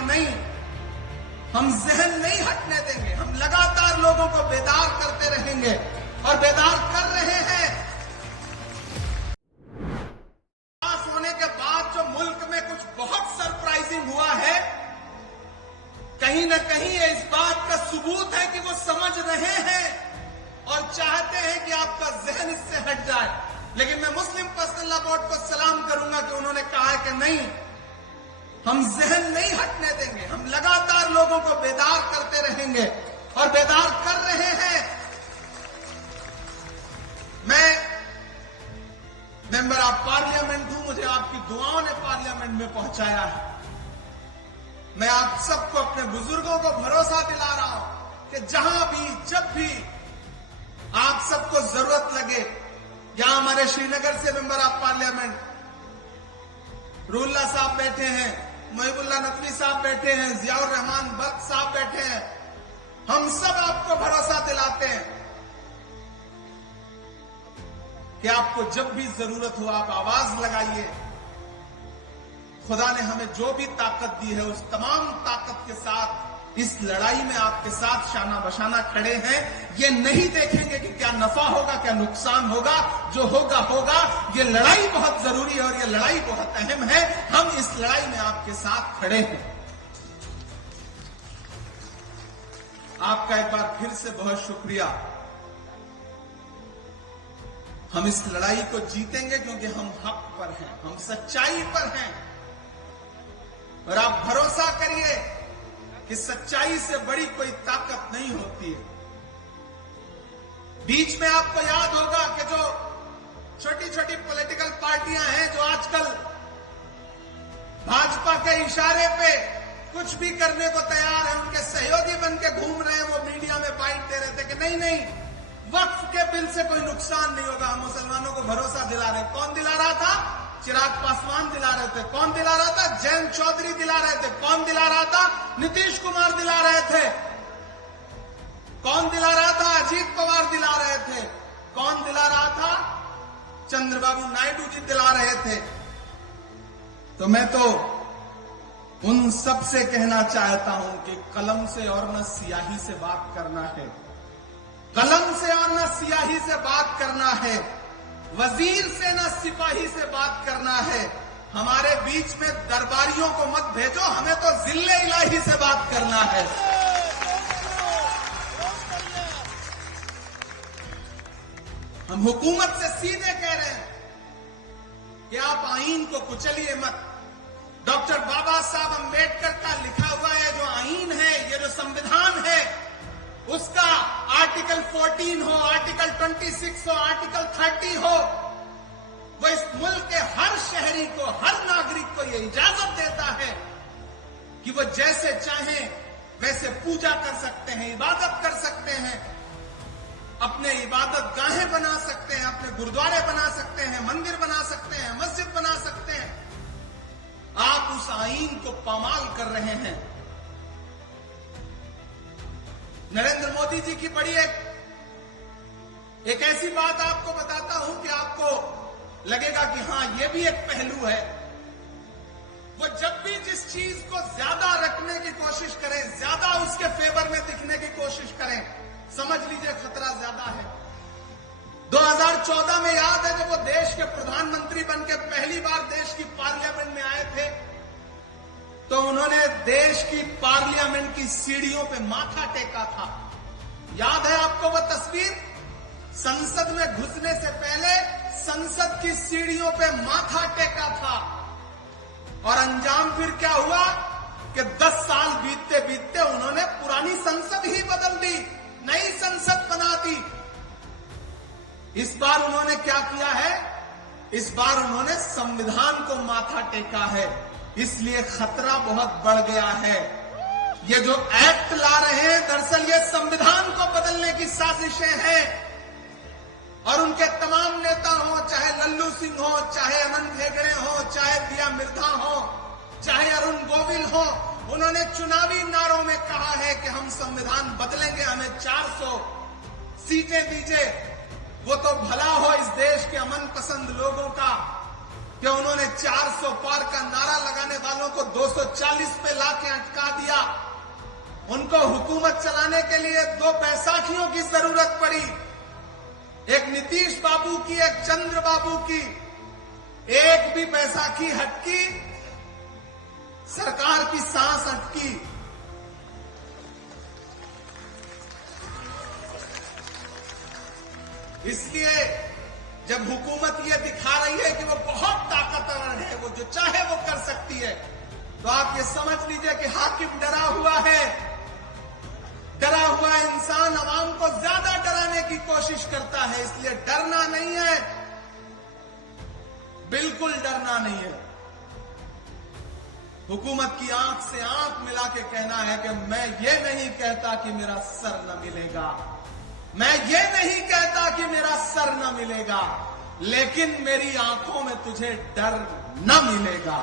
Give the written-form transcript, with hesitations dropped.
कि नहीं, हम जहन नहीं हटने देंगे, हम लगातार लोगों को बेदार करते रहेंगे और बेदार कर रहे हैं। पास होने के बाद जो मुल्क में कुछ बहुत सरप्राइजिंग हुआ है, कहीं न कहीं ये इस बात का सबूत है कि वो समझ रहे हैं और चाहते हैं कि आपका जहन इससे हट जाए। लेकिन मैं मुस्लिम पर्सनल लॉ बोर्ड को सलाम करूंगा कि उन्होंने कहा कि नहीं, हम जहन नहीं हटने देंगे, हम लगातार लोगों को बेदार करते रहेंगे और बेदार कर रहे हैं। मैं मेंबर ऑफ पार्लियामेंट हूं, मुझे आपकी दुआओं ने पार्लियामेंट में पहुंचाया है। मैं आप सबको, अपने बुजुर्गों को भरोसा दिला रहा हूं कि जहां भी, जब भी आप सबको जरूरत लगे, यहां हमारे श्रीनगर से मेंबर ऑफ पार्लियामेंट रूल्ला साहब बैठे हैं, मुहिबुल्लाह नकवी साहब बैठे हैं, जियाउर रहमान बर्क साहब बैठे हैं, हम सब आपको भरोसा दिलाते हैं कि आपको जब भी जरूरत हो आप आवाज लगाइए। खुदा ने हमें जो भी ताकत दी है, उस तमाम ताकत के साथ इस लड़ाई में आपके साथ शाना बशाना खड़े हैं। ये नहीं देखेंगे कि क्या नफा होगा, क्या नुकसान होगा, जो होगा होगा। ये लड़ाई बहुत जरूरी है और ये लड़ाई बहुत अहम है। हम इस लड़ाई में आपके साथ खड़े हैं। आपका एक बार फिर से बहुत शुक्रिया। हम इस लड़ाई को जीतेंगे क्योंकि हम हक पर हैं, हम सच्चाई पर हैं। और आप भरोसा करिए कि सच्चाई से बड़ी कोई ताकत नहीं होती है। बीच में आपको याद होगा कि जो छोटी छोटी पॉलिटिकल पार्टियां हैं, जो आजकल भाजपा के इशारे पे कुछ भी करने को तैयार है, उनके सहयोगी बन के घूम रहे हैं, वो मीडिया में बाइट दे रहे थे कि नहीं नहीं, वक्फ के बिल से कोई नुकसान नहीं होगा, हम मुसलमानों को भरोसा दिला रहे। कौन दिला रहा था? चिराग पासवान दिला रहे थे। कौन दिला रहा था? जयंत चौधरी दिला रहे थे। कौन दिला रहा था? नीतीश कुमार दिला रहे थे। कौन दिला रहा था? अजीत पवार दिला रहे थे। कौन दिला रहा था? चंद्रबाबू नायडू जी दिला रहे थे। तो मैं तो उन सब से कहना चाहता हूं कि कलम से और न स्याही से बात करना है, कलम से और न स्याही से बात करना है, वजीर से न सिपाही से बात करना है। हमारे बीच में दरबारियों को मत भेजो, हमें तो जिल्ले इलाही से बात करना है। हम हुकूमत से सीधे कह रहे हैं कि आप आईन को कुचलिए मत। डॉक्टर बाबा साहब अंबेडकर का लिखा हुआ ये जो आईन है, ये जो संविधान है, उसका आर्टिकल 14 हो, आर्टिकल 26 हो, आर्टिकल 30 हो, वो इस मुल्क के हर शहरी को, हर नागरिक को ये इजाजत देता है कि वो जैसे चाहें वैसे पूजा कर सकते हैं, इबादत कर सकते हैं, अपने इबादत गाहें बना सकते हैं, अपने गुरुद्वारे बना सकते हैं, मंदिर बना सकते हैं, मस्जिद बना सकते हैं। आप उस आईन को पामाल कर रहे हैं। नरेंद्र मोदी जी की बड़ी एक ऐसी बात आपको बताता हूं कि आपको लगेगा कि हां, ये भी एक पहलू है। वो जब भी जिस चीज को ज्यादा रखने की कोशिश करें, ज्यादा उसके फेवर में दिखने की कोशिश करें, समझ लीजिए खतरा ज्यादा है। 2014 में याद है जब वो देश के प्रधानमंत्री बनकर पहली बार देश की पार्लियामेंट में आए थे, तो उन्होंने देश की पार्लियामेंट की सीढ़ियों पे माथा टेका था। याद है आपको वो तस्वीर? संसद में घुसने से पहले संसद की सीढ़ियों पे माथा टेका था। और अंजाम फिर क्या हुआ कि 10 साल बीतते बीतते उन्होंने पुरानी संसद ही बदल दी, नई संसद बना दी। इस बार उन्होंने क्या किया है? इस बार उन्होंने संविधान को माथा टेका है। इसलिए खतरा बहुत बढ़ गया है। ये जो एक्ट ला रहे हैं, दरअसल ये संविधान को बदलने की साजिशें हैं। और उनके तमाम नेता हो, चाहे लल्लू सिंह हो, चाहे अनंत हेगड़े हो, चाहे दिया मिर्धा हो, चाहे अरुण गोविल हो, उन्होंने चुनावी नारों में कहा है कि हम संविधान बदलेंगे, हमें 400 सीटें दीजिए। वो तो भला हो इस देश के अमन पसंद लोगों का कि उन्होंने 400 पार का नारा लगाने वालों को उनको 240 पे लाके अटका दिया। उनको हुकूमत चलाने के लिए 2 बैसाखियों की जरूरत पड़ी, एक नीतीश बाबू की, एक चंद्र बाबू की। एक भी बैसाखी हटकी, सरकार की सांस अटकी। इसलिए जब हुकूमत ये दिखा रही है कि वो बहुत ताकतवर है, वो जो चाहे वो कर सकती है, तो आप ये समझ लीजिए कि हाकिम डरा हुआ है। डरा हुआ इंसान अवाम को ज्यादा डराने की कोशिश करता है, इसलिए डरना नहीं है, बिल्कुल डरना नहीं है। हुकूमत की आंख से आंख मिला के कहना है कि मैं ये नहीं कहता कि मेरा सर न मिलेगा, मैं ये नहीं कहता कि मेरा सर न मिलेगा, लेकिन मेरी आंखों में तुझे डर न मिलेगा।